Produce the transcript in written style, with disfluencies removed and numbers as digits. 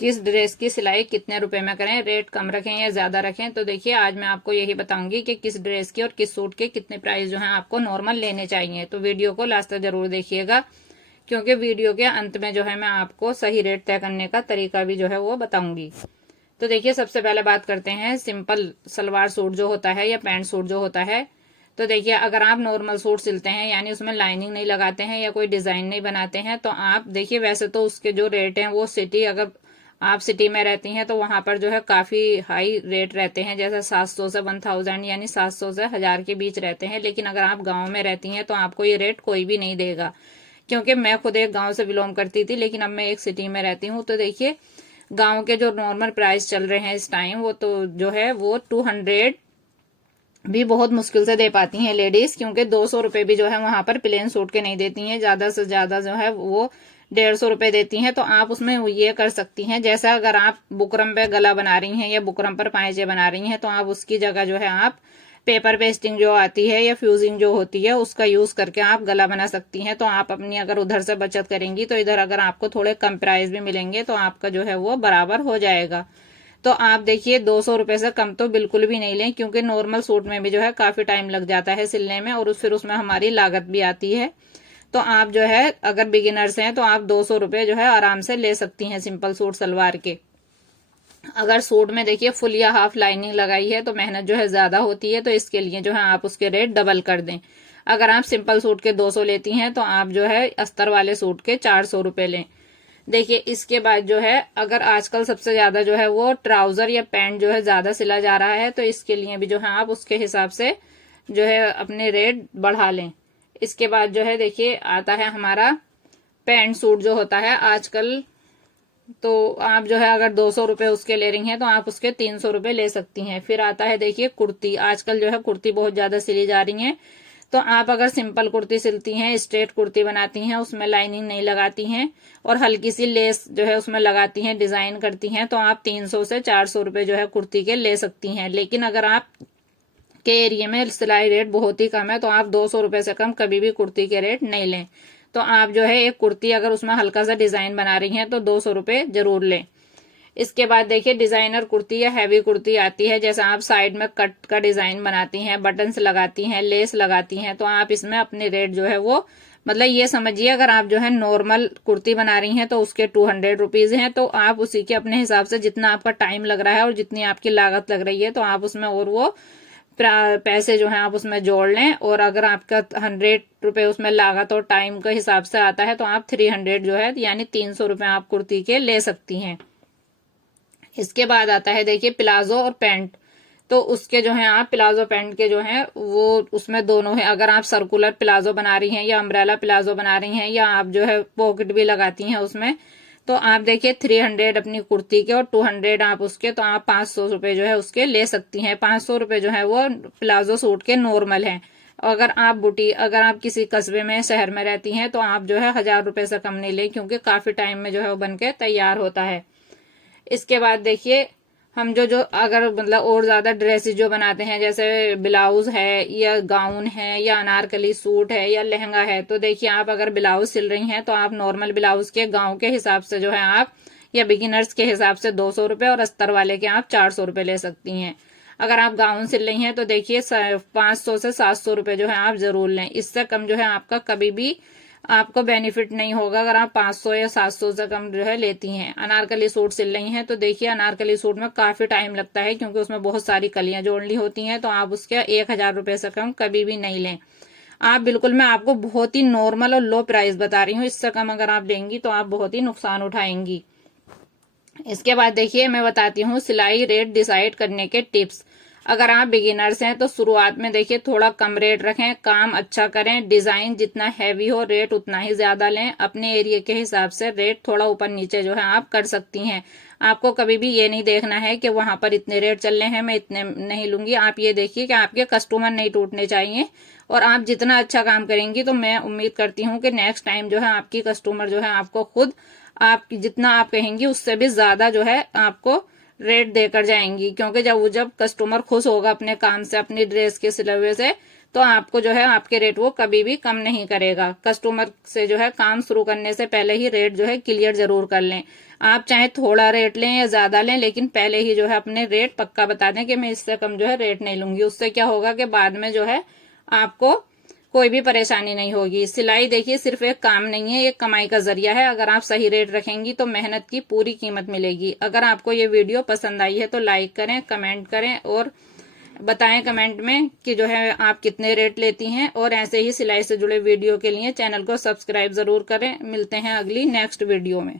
किस ड्रेस की सिलाई कितने रुपए में करें, रेट कम रखें या ज्यादा रखें। तो देखिए आज मैं आपको यही बताऊंगी कि किस ड्रेस की और किस सूट के कितने प्राइस जो है आपको नॉर्मल लेने चाहिए। तो वीडियो को लास्ट तक जरूर देखिएगा, क्योंकि वीडियो के अंत में जो है मैं आपको सही रेट तय करने का तरीका भी जो है वो बताऊंगी। तो देखिए सबसे पहले बात करते हैं सिंपल सलवार सूट जो होता है या पैंट सूट जो होता है। तो देखिए अगर आप नॉर्मल सूट सिलते हैं, यानी उसमें लाइनिंग नहीं लगाते हैं या कोई डिजाइन नहीं बनाते हैं, तो आप देखिए वैसे तो उसके जो रेट हैं वो सिटी, अगर आप सिटी में रहती हैं तो वहां पर जो है काफी हाई रेट रहते हैं, जैसे 700 से 1000 यानी 700 से 1000 के बीच रहते हैं। लेकिन अगर आप गाँव में रहती हैं तो आपको ये रेट कोई भी नहीं देगा, क्योंकि मैं खुद एक गाँव से बिलोंग करती थी लेकिन अब मैं एक सिटी में रहती हूँ। तो देखिए गाँव के जो नॉर्मल प्राइस चल रहे हैं इस टाइम, वो तो जो है वो 200 भी बहुत मुश्किल से दे पाती हैं लेडीज, क्योंकि 200 रुपए भी जो है वहां पर प्लेन सूट के नहीं देती हैं, ज्यादा से ज्यादा जो है वो 150 रुपए देती हैं। तो आप उसमें ये कर सकती हैं, जैसे अगर आप बुकरम पे गला बना रही हैं या बुकरम पर पायचे बना रही हैं, तो आप उसकी जगह जो है आप पेपर पेस्टिंग जो आती है या फ्यूजिंग जो होती है उसका यूज करके आप गला बना सकती हैं। तो आप अपनी अगर उधर से बचत करेंगी तो इधर अगर आपको थोड़े कम प्राइस भी मिलेंगे तो आपका जो है वो बराबर हो जाएगा। तो आप देखिए 200 रुपए से कम तो बिल्कुल भी नहीं लें, क्योंकि नॉर्मल सूट में भी जो है काफी टाइम लग जाता है सिलने में और फिर उसमें हमारी लागत भी आती है। तो आप जो है अगर बिगिनर्स हैं तो आप 200 रुपए जो है आराम से ले सकती हैं सिंपल सूट सलवार के। अगर सूट में देखिए फुल या हाफ लाइनिंग लगाई है तो मेहनत जो है ज्यादा होती है, तो इसके लिए जो है आप उसके रेट डबल कर दें। अगर आप सिंपल सूट के 200 लेती हैं तो आप जो है अस्तर वाले सूट के 400 रुपए लें। देखिए इसके बाद जो है अगर आजकल सबसे ज्यादा जो है वो ट्राउजर या पैंट जो है ज्यादा सिला जा रहा है, तो इसके लिए भी जो है आप उसके हिसाब से जो है अपने रेट बढ़ा लें। इसके बाद जो है देखिए आता है हमारा पैंट सूट जो होता है आजकल, तो आप जो है अगर 200 रुपए उसके ले रही हैं तो आप उसके 300 रुपए ले सकती हैं। फिर आता है देखिए कुर्ती, आजकल जो है कुर्ती बहुत ज्यादा सिली जा रही है। तो आप अगर सिंपल कुर्ती सिलती हैं, स्ट्रेट कुर्ती बनाती हैं, उसमें लाइनिंग नहीं लगाती हैं और हल्की सी लेस जो है उसमें लगाती हैं, डिजाइन करती हैं, तो आप 300 से 400 रुपए जो है कुर्ती के ले सकती हैं। लेकिन अगर आप के एरिया में सिलाई रेट बहुत ही कम है तो आप 200 रुपए से कम कभी भी कुर्ती के रेट नहीं लें। तो आप जो है एक कुर्ती अगर उसमें हल्का सा डिजाइन बना रही हैं तो 200 रुपए जरूर लें। इसके बाद देखिए डिजाइनर कुर्ती या हैवी कुर्ती आती है, जैसे आप साइड में कट का डिजाइन बनाती हैं, बटन्स लगाती हैं, लेस लगाती हैं, तो आप इसमें अपने रेट जो है वो मतलब ये समझिए अगर आप जो है नॉर्मल कुर्ती बना रही हैं तो उसके 200 रुपीज हैं, तो आप उसी के अपने हिसाब से जितना आपका टाइम लग रहा है और जितनी आपकी लागत लग रही है तो आप उसमें और वो पैसे जो है आप उसमें जोड़ लें। और अगर आपका 100 रुपए उसमें लागत और टाइम के हिसाब से आता है तो आप 300 जो है यानी 300 रुपए आप कुर्ती के ले सकती हैं। इसके बाद आता है देखिए प्लाजो और पैंट, तो उसके जो है आप प्लाजो पैंट के जो है वो उसमें दोनों है, अगर आप सर्कुलर प्लाजो बना रही हैं या अम्ब्रेला प्लाजो बना रही हैं या आप जो है पॉकेट भी लगाती हैं उसमें, तो आप देखिए 300 अपनी कुर्ती के और 200 आप उसके, तो आप 500 रुपए जो है उसके ले सकती हैं। 500 रुपए जो है वो प्लाजो सूट के नॉर्मल हैं। अगर आप किसी कस्बे में शहर में रहती हैं तो आप जो है 1000 रुपए से कम नहीं ले, क्योंकि काफी टाइम में जो है वो बनके तैयार होता है। इसके बाद देखिए हम जो जो अगर मतलब और ज्यादा ड्रेसेस जो बनाते हैं, जैसे ब्लाउज है या गाउन है या अनारकली सूट है या लहंगा है, तो देखिए आप अगर ब्लाउज सिल रही हैं तो आप नॉर्मल ब्लाउज के गाउन के हिसाब से जो है आप या बिगिनर्स के हिसाब से 200 रुपए और अस्तर वाले के आप 400 रुपए ले सकती हैं। अगर आप गाउन सिल रही हैं तो देखिए 500 से 700 रुपए जो है आप जरूर लें, इससे कम जो है आपका कभी भी आपको बेनिफिट नहीं होगा अगर आप 500 या 700 से कम जो है लेती हैं। अनारकली सूट सिल रही हैं तो देखिए अनारकली सूट में काफी टाइम लगता है, क्योंकि उसमें बहुत सारी कलियां जोड़नी होती हैं, तो आप उसके 1000 रुपए से कम कभी भी नहीं लें। आप बिल्कुल, मैं आपको बहुत ही नॉर्मल और लो प्राइस बता रही हूँ, इससे कम अगर आप लेंगी तो आप बहुत ही नुकसान उठाएंगी। इसके बाद देखिए मैं बताती हूँ सिलाई रेट डिसाइड करने के टिप्स। अगर आप बिगिनर्स हैं तो शुरुआत में देखिए थोड़ा कम रेट रखें, काम अच्छा करें, डिजाइन जितना हैवी हो रेट उतना ही ज्यादा लें। अपने एरिया के हिसाब से रेट थोड़ा ऊपर नीचे जो है आप कर सकती हैं। आपको कभी भी ये नहीं देखना है कि वहां पर इतने रेट चल रहे हैं मैं इतने नहीं लूंगी। आप ये देखिए कि आपके कस्टमर नहीं टूटने चाहिए, और आप जितना अच्छा काम करेंगी तो मैं उम्मीद करती हूँ कि नेक्स्ट टाइम जो है आपकी कस्टमर जो है आपको खुद आप जितना आप कहेंगी उससे भी ज्यादा जो है आपको रेट देकर जाएंगी। क्योंकि जब कस्टमर खुश होगा अपने काम से, अपनी ड्रेस के सिलवे से, तो आपको जो है आपके रेट वो कभी भी कम नहीं करेगा। कस्टमर से जो है काम शुरू करने से पहले ही रेट जो है क्लियर जरूर कर लें। आप चाहे थोड़ा रेट लें या ज्यादा लें, लेकिन पहले ही जो है अपने रेट पक्का बता दें कि मैं इससे कम जो है रेट नहीं लूंगी। उससे क्या होगा कि बाद में जो है आपको कोई भी परेशानी नहीं होगी। सिलाई देखिए सिर्फ एक काम नहीं है, एक कमाई का जरिया है। अगर आप सही रेट रखेंगी तो मेहनत की पूरी कीमत मिलेगी। अगर आपको ये वीडियो पसंद आई है तो लाइक करें, कमेंट करें और बताएं कमेंट में कि जो है आप कितने रेट लेती हैं। और ऐसे ही सिलाई से जुड़े वीडियो के लिए चैनल को सब्सक्राइब जरूर करें। मिलते हैं अगली नेक्स्ट वीडियो में।